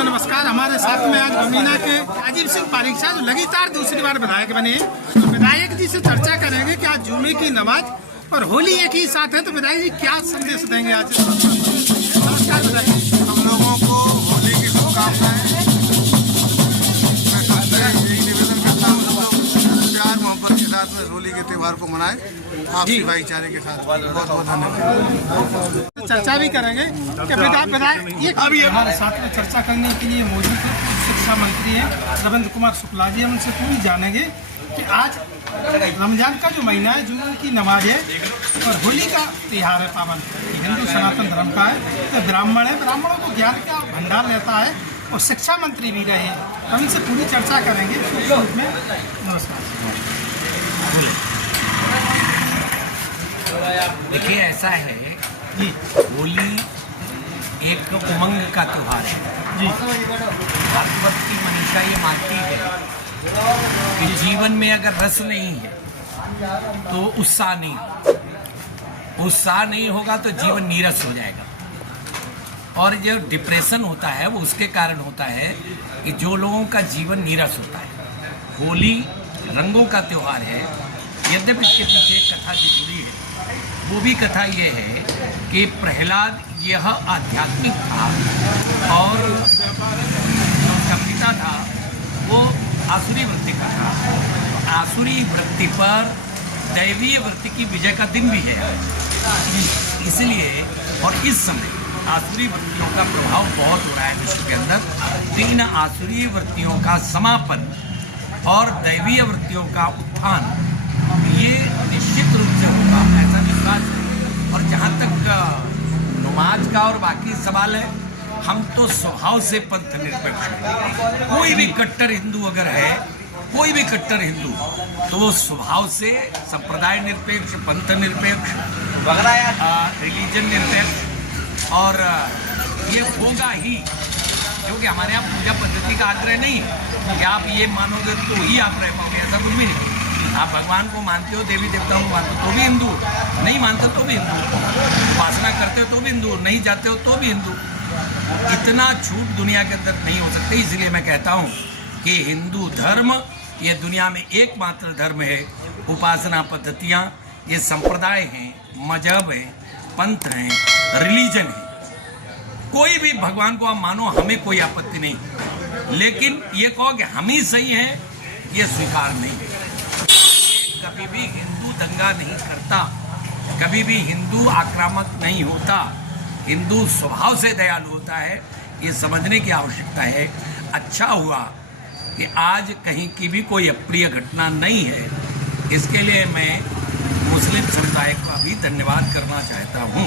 साथियों नमस्कार। हमारे साथ में आज बमीना के राजीव सिंह पारीक साहब जो लगातार दूसरी बार विधायक बने हैं, तो विधायक जी से चर्चा करेंगे कि आज जुम्मे की नमाज और होली एक ही साथ है, तो विधायक जी क्या संदेश देंगे आज? नमस्कार विधायक जी। हम लोगों को होली की शुभकामनाएं। मैं यही निवेदन करता हूँ प्यार मोहब्बत के साथ में होली के त्यौहार को मनाएं, आपसी भाईचारे के साथ। बहुत बहुत धन्यवाद। चर्चा भी करेंगे कि विधायक अभी हमारे साथ में चर्चा करने के लिए मौजूद है शिक्षा मंत्री हैं रविंद्र कुमार शुक्ला जी। हम उनसे पूरी जानेंगे कि आज रमजान का जो महीना है, जुम्मे की नमाज है और होली का त्योहार है पावन, हिंदू सनातन धर्म का है। तो ब्राह्मण है, ब्राह्मणों को ज्ञान का भंडार रहता है और शिक्षा मंत्री भी रहे हैं। हम इनसे पूरी चर्चा करेंगे में। नमस्कार। देखिए, ऐसा है जी, होली एक उमंग का त्योहार है जी। भागवत की मनीषा ये मानती है कि जीवन में अगर रस नहीं है तो उत्साह नहीं होगा तो जीवन नीरस हो जाएगा। और जो डिप्रेशन होता है वो उसके कारण होता है कि जो लोगों का जीवन नीरस होता है। होली रंगों का त्योहार है, यद्यपि इसके पीछे एक कथा जो जुड़ी है वो भी कथा ये है कि प्रहलाद यह आध्यात्मिक था और उसका पिता था वो आसुरी वृत्ति का था। आसुरी वृत्ति पर दैवीय वृत्ति की विजय का दिन भी है इसलिए। और इस समय आसुरी वृत्तियों का प्रभाव बहुत हो रहा है विश्व के अंदर। 3 आसुरी वृत्तियों का समापन और दैवीय वृत्तियों का उत्थान ये निश्चित रूप से होगा, ऐसा विश्वास है। और जहाँ तक नमाज का और बाकी सवाल है, हम तो स्वभाव से पंथ निरपेक्ष हैं। कोई भी कट्टर हिंदू अगर है, कोई भी कट्टर हिंदू, तो वो स्वभाव से संप्रदाय निरपेक्ष, पंथ निरपेक्ष, रिलीजन निरपेक्ष और ये होगा ही। क्योंकि हमारे यहाँ पूजा पद्धति का आग्रह नहीं है कि आप ये मानोगे तो ही आप रह पाओगे, ऐसा कुछ भी नहीं। आप भगवान को मानते हो, देवी देवताओं को मानते हो तो भी हिंदू, नहीं मानते तो भी हिंदू, उपासना करते हो तो भी हिंदू, नहीं जाते हो तो भी हिंदू। इतना छूट दुनिया के अंदर नहीं हो सकती। इसलिए मैं कहता हूँ कि हिंदू धर्म ये दुनिया में एकमात्र धर्म है। उपासना पद्धतियाँ ये संप्रदाय हैं, मजहब है, पंथ हैं, रिलीजन है। कोई भी भगवान को आप मानो, हमें कोई आपत्ति नहीं, लेकिन ये कहो कि हम ही सही हैं, ये स्वीकार नहीं है। कभी भी हिंदू दंगा नहीं करता, कभी भी हिंदू आक्रामक नहीं होता, हिंदू स्वभाव से दयालु होता है। ये समझने की आवश्यकता है। अच्छा हुआ कि आज कहीं की भी कोई अप्रिय घटना नहीं है। इसके लिए मैं मुस्लिम समुदाय का भी धन्यवाद करना चाहता हूँ।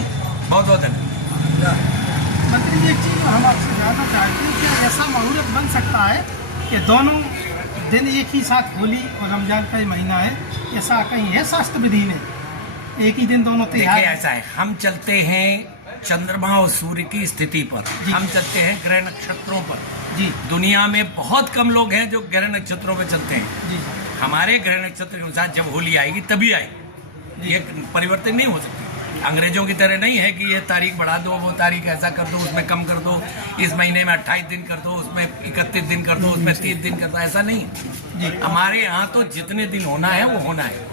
बहुत बहुत धन्यवाद। मंत्री जी, एक चीज़ हम आपसे जानना चाहते हैं कि ऐसा मुहूर्त बन सकता है कि दोनों दिन एक ही साथ, होली और रमजान का ही महीना है, ऐसा कहीं है शास्त्र विधि में एक ही दिन दोनों त्योहार? देखिए, ऐसा है, हम चलते हैं चंद्रमा और सूर्य की स्थिति पर, हम चलते हैं ग्रह नक्षत्रों पर जी। दुनिया में बहुत कम लोग हैं जो ग्रह नक्षत्रों पर चलते हैं जी। हमारे ग्रह नक्षत्र के अनुसार जब होली आएगी तभी आएगी। ये परिवर्तन नहीं हो सकती। अंग्रेजों की तरह नहीं है कि ये तारीख बढ़ा दो, वो तारीख ऐसा कर दो, उसमें कम कर दो, इस महीने में 28 दिन कर दो, उसमें 31 दिन कर दो, उसमें 30 दिन कर दो, ऐसा नहीं जी। हमारे यहाँ तो जितने दिन होना है वो होना है।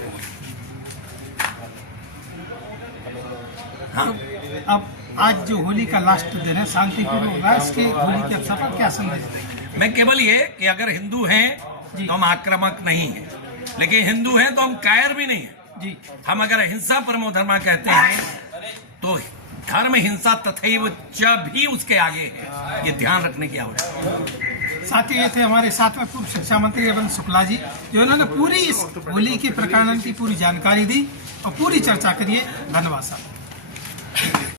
हाँ, अब आज जो होली का लास्ट दिन है, शांतिपूर्ण होगा, इसके होली के अवसर पर क्या संदेश देंगे? मैं केवल ये कि अगर हिंदू हैं तो हम आक्रामक नहीं हैं, लेकिन हिंदू हैं तो हम कायर भी नहीं हैं जी। हम अगर हिंसा परमो धर्मा कहते हैं तो धर्म हिंसा तथैव च भी उसके आगे है। ये ध्यान रखने की आवश्यकता है। साथ ही ये थे हमारे साथ में पूर्व शिक्षा मंत्री रविंद्र शुक्ला जी, जो इन्होंने पूरी इस होली के प्रकरण की पूरी जानकारी दी और पूरी चर्चा करी है। धन्यवाद साहब।